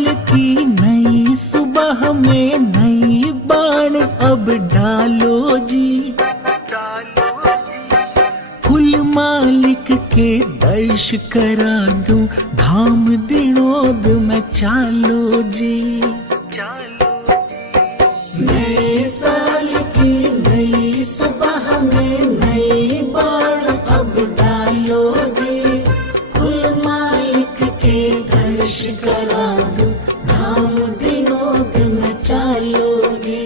साल की नई सुबह में नई बाण अब डालो जी, कुल मालिक के दर्श करा दूं, धाम दिनोद में चालो जी। नए साल की नई सुबह में नई बाण अब डालो जी, कुल मालिक के दर्श करा दूं, धाम दिनोद में चालो जी।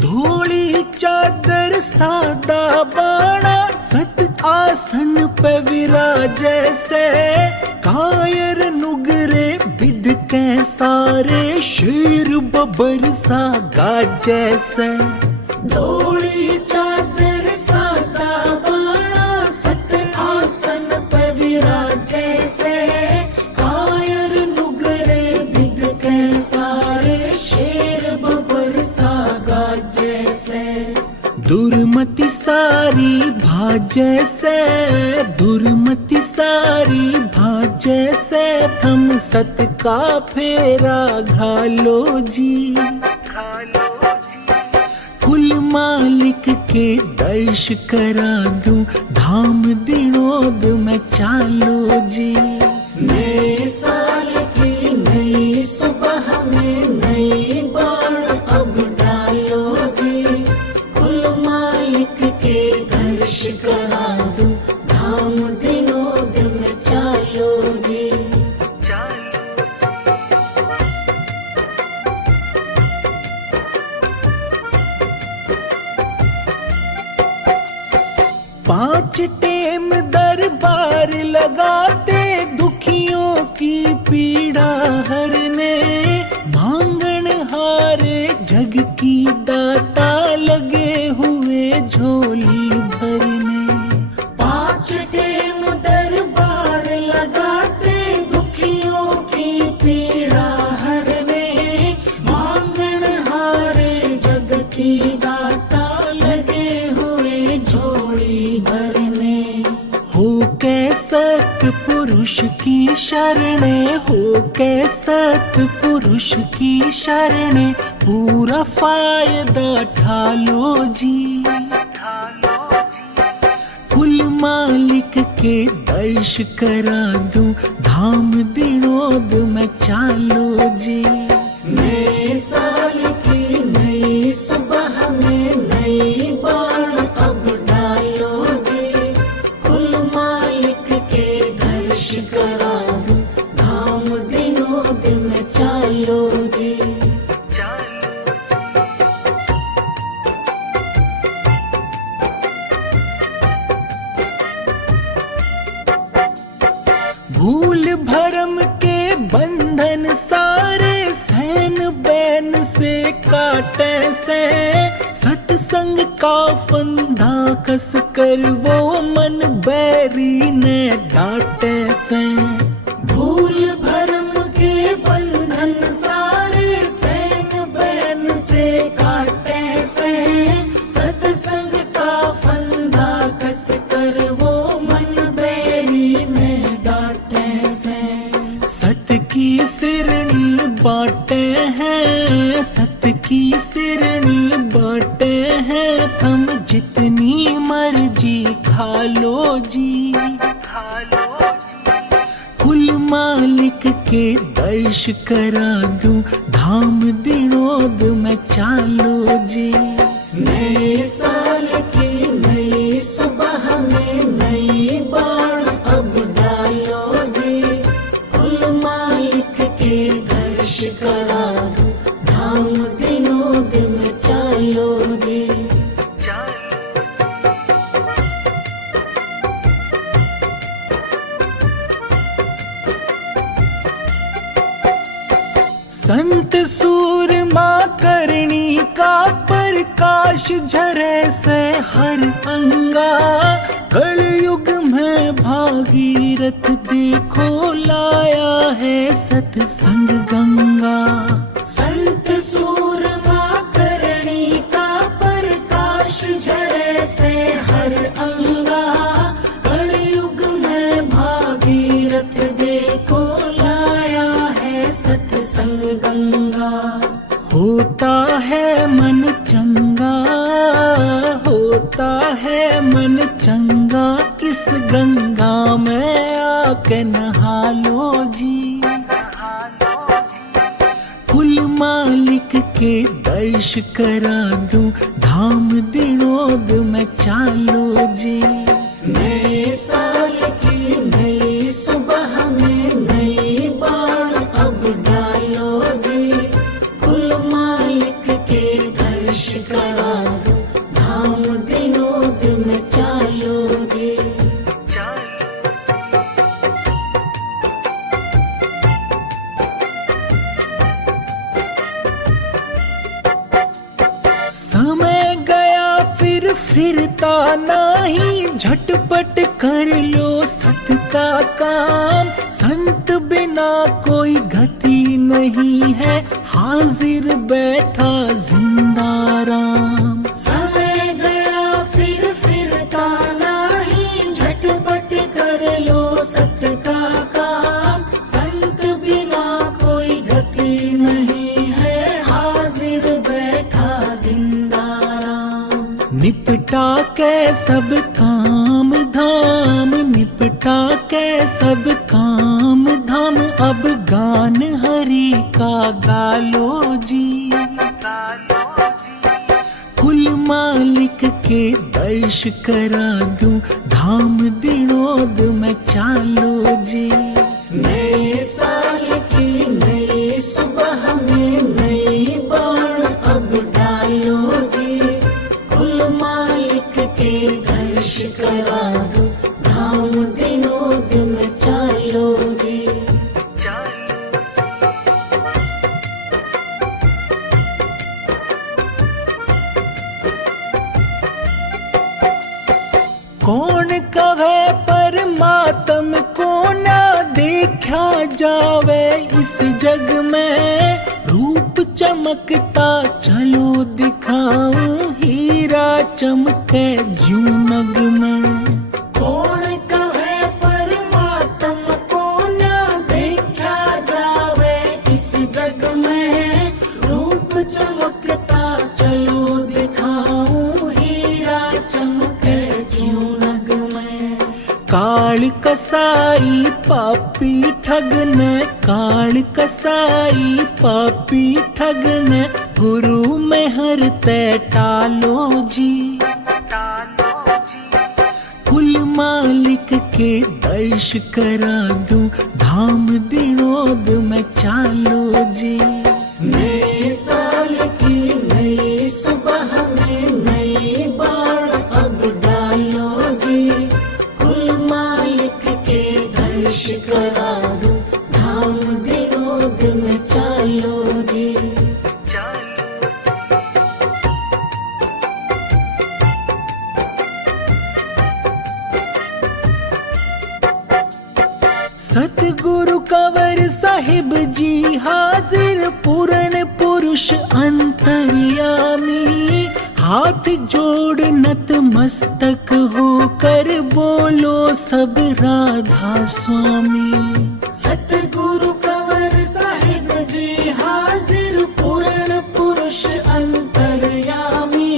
धोली चादर सादा बाणा सत आसन पे विराजे से, कायर नुगरे बिद के सारे शेर बबर सा गाजे से। धोली चादर सादा बाणा सत आसन पे विराजे से, कायर नुगरे बिद के सारे शेर बबर सा गाजे से। दुर्मति सारी भाजे से, दुर्मति सारी भाजे से, थम सत का फेरा घालो जी। कुल मालिक के दर्श करा दूं, धाम दिनोद में चालो जी। नए साल की नई सुबह में नई बाण अब डालो जी, कुल मालिक के दर्श करा दूं, धाम दिनोद में चालो जी। पांच टेम दरबार लगाते, दुखियों की पीड़ा हरने, मांगन हारे जग की दाता लगे हुए झोली भरने। पांच टेम दरबार लगाते, दुखियों की पीड़ा हरने, मांगन हारे जग की दाता लगे हुए झोली भरने। हो के सत पुरुष की शरणे, हो के सत पुरुष की शरणे, पूरा फायदा ठालो जी। कुल मालिक के दर्श करा दूं, धाम दिनोद में चालो जी। नए साल की नई सुबह में नई बाण अब डालो जी, कुल मालिक के दर्श करा दूं, धाम दिनोद में चालो जी। भूल भरम के बंधन सारे सहन बैन से काटे से, सत्संग का फंदा कस कर वो मन बैरी ने डांटे से। भूल भरम के बंधन सारे सहन बैन से काटे से, सत्संग का फंदा कस कर वो मन बैरी ने डांटे से। सत की सिरनी बाटे हैं, सत की सिरनी बाटे हैं, थम जितनी मर्जी खा लो जी। कुल मालिक के दर्श करा दूं, धाम दिनोद में चालो जी। नए साल की नई सुबह में नई बाण अब डालो जी, कुल मालिक के दर्श करा दूं, धाम दिनोद में चालो जी। संत सूरमा करणी का प्रकाश झरे से हर अंगा, कलयुग में भागीरथ देखो लाया है सत्संग गंगा। संत सूरमा करणी का प्रकाश हर अंगा, कलयुग में भागीरथ देखो लाया है सत्संग गंगा। होता है मन चंगा, होता है मन चंगा, इस गंगा में आके नहा लो जी। कुल मालिक के दर्श करा दूं, धाम दिनोद में चालो जी। नए साल की नई सुबह में नई बाण अब डालो जी। कुल मालिक के दर्श करा दूं, धाम दिनोद में चालो जी। समय गया फिरता नहीं, झटपट कर लो सत का काम। संत बिना कोई गति नहीं है, हाजिर बैठा जिंदा राम। समय गया फिरता नहीं, झटपट कर लो सत का काम। संत बिना कोई गति नहीं है, हाजिर बैठा जिंदा राम। निपटा के सब काम धाम, निपटा के सब काम धाम, अब गान हरि का गालो जी। कुल मालिक के दर्श करा दूं, धाम दिनोद में चालो जी। नए साल की नई सुबह में नई बाण अब डालो जी। कुल मालिक के दर्श करा दूं, धाम दिनोद में चालो जी। कौन कहे परमात्म को ना देखा जावे इस जग में। रूप चमकता चलो दिखाऊं, हीरा चमके ज्यों नग में। कौन कहे परमात्म को ना देखा जावे इस जग में। रूप चमकता चलो दिखाऊं, हीरा चमके ज्यों नग में। काल कसाई पापी ठगन, काल कसाई पापी ठगन, गुरु में हर ते टालो जी। कुल मालिक के दर्श करा दूं, धाम दिनोद में चालो जी। नए साल की नई सुबह में नई बाण अब डालो जी। कुल मालिक के दर्श करा दूं, धाम दिनोद में चालो जी। सतगुरु कंवर साहिब जी हाजिर, पूर्ण पुरुष अंतर्यामी। हाथ जोड़ नतमस्तक होकर बोलो सब राधा स्वामी। सतगुरु कंवर साहिब जी हाजिर, पूर्ण पुरुष अंतर्यामी।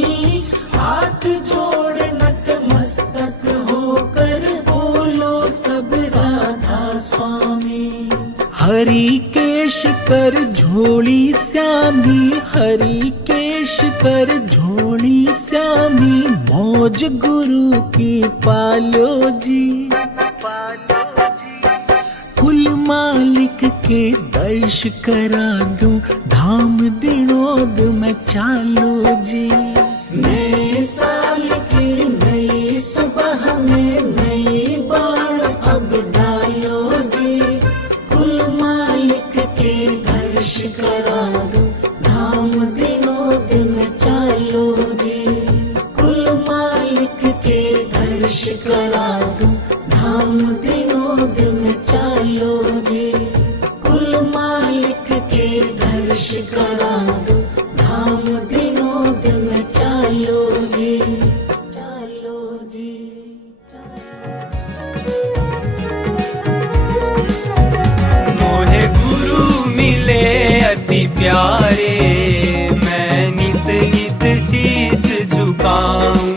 हाथ जोड़ नतमस्तक होकर बोलो सब राधा स्वामी। हरिकेश कर झोली श्यामी, हरिकेश कर झोली श्यामी। मौज गुरु की पालो जी। कुल मालिक के दर्श करा दूं, धाम दिनोद में चालो जी। नए साल की नई सुबह में नई बाण अब डालो जी। कुल मालिक के दर्श करा दूं, धाम दिनोद में चालो जी। कुल मालिक के दर्श करा दूं, धाम दिनोद में चालो जी। कुल मालिक के दर्श करा दूं, धाम दिनोद में चालो जी। चालो जी। प्यारे, मैं नित नित शीस झुकाऊं।